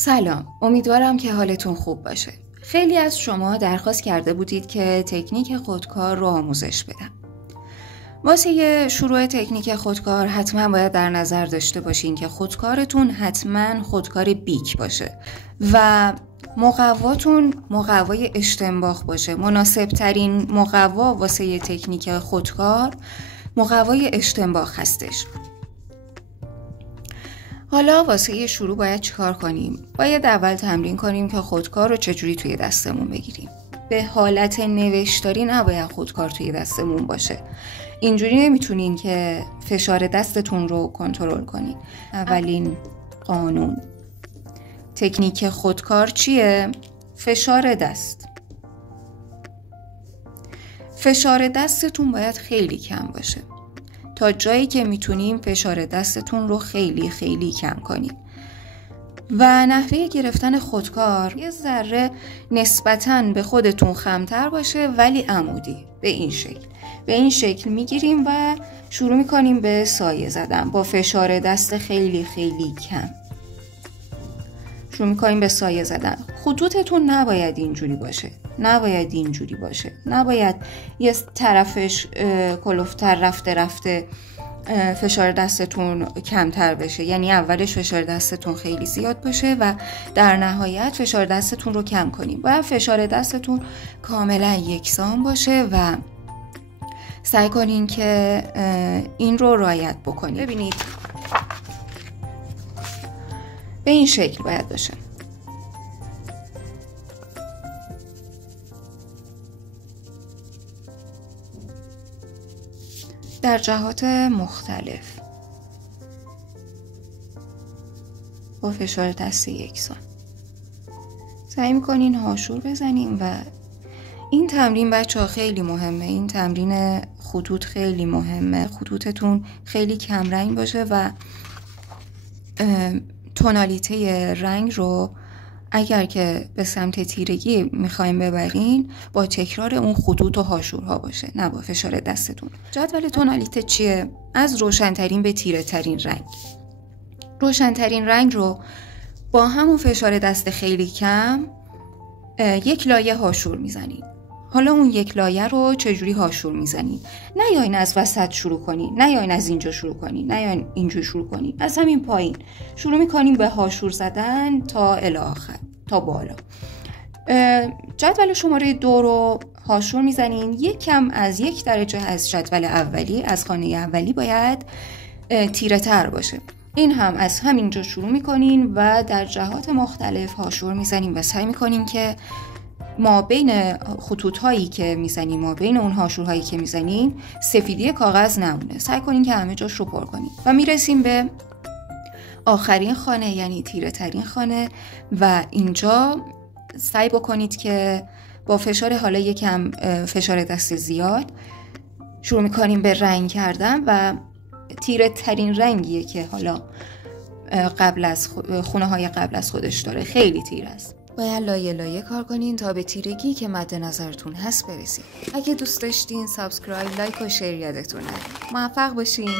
سلام، امیدوارم که حالتون خوب باشه. خیلی از شما درخواست کرده بودید که تکنیک خودکار رو آموزش بدم. واسه شروع تکنیک خودکار حتما باید در نظر داشته باشین که خودکارتون حتما خودکار بیک باشه و مقواتون مقوای اشتنباخ باشه. مناسب ترین مقوا واسه تکنیک خودکار مقوای اشتنباخ هستش. حالا واسه شروع باید چیکار کنیم؟ باید اول تمرین کنیم که خودکار رو چجوری توی دستمون بگیریم. به حالت نوشتاری نباید خودکار توی دستمون باشه. اینجوری نمیتونین که فشار دستتون رو کنترل کنین. اولین قانون تکنیک خودکار چیه؟ فشار دست. فشار دستتون باید خیلی کم باشه. تا جایی که میتونیم فشار دستتون رو خیلی خیلی کم کنیم و نحوه گرفتن خودکار یه ذره نسبتاً به خودتون خمتر باشه ولی عمودی. به این شکل میگیریم و شروع میکنیم به سایه زدن با فشار دست خیلی خیلی کم. شروع میکنیم به سایه زدن. خطوطتون نباید اینجوری باشه. نباید یه طرفش کلوفتر رفته فشار دستتون کمتر بشه. یعنی اولش فشار دستتون خیلی زیاد باشه و در نهایت فشار دستتون رو کم کنیم. باید فشار دستتون کاملا یکسان باشه و سعی کنین که این رو رعایت بکنید. ببینید به این شکل باید باشه. در جهات مختلف با فشار دست یکسان سعی میکنین هاشور بزنین و این تمرین بچه‌ها خیلی مهمه. این تمرین خطوط خیلی مهمه. خطوطتون خیلی کم رنگ باشه و تونالیته رنگ رو اگر که به سمت تیرگی میخوایم ببرین با تکرار اون خطوط و هاشورها باشه، نه با فشار دستتون. جدول تونالیته چیه؟ از روشنترین به تیره ترین رنگ. روشنترین رنگ رو با همون فشار دست خیلی کم یک لایه هاشور میزنین. حالا اون یک لایه رو چجوری هاشور میزنین؟ نیاین از وسط شروع کنین، نیاین از اینجا شروع کنین، نیاین اینجا شروع کنین. از همین پایین شروع میکنین به هاشور زدن تا الی آخر، تا بالا. جدول شماره 2 رو هاشور میزنین. یک کم از 1 درجه از جدول اولی، از خانه اولی باید تیره تر باشه. این هم از همینجا شروع میکنین و در جهات مختلف هاشور میزنین و سعی میکنین که ما بین خطوط هایی که میزنیم، ما بین اون هاشورهایی که میزنیم سفیدی کاغذ نمونه. سعی کنین که همه جاش رو پر کنین و میرسیم به آخرین خانه، یعنی تیره ترین خانه و اینجا سعی بکنید که با فشار حالا یکم فشار دست زیاد شروع میکنیم به رنگ کردن و تیره ترین رنگیه که حالا خونه های قبل از خودش داره. خیلی تیره است. باید لایه لایه کار کنین تا به تیرگی که مد نظرتون هست برسید. اگه دوست داشتین سابسکرایب، لایک و شیر یادتون نره. موفق باشین.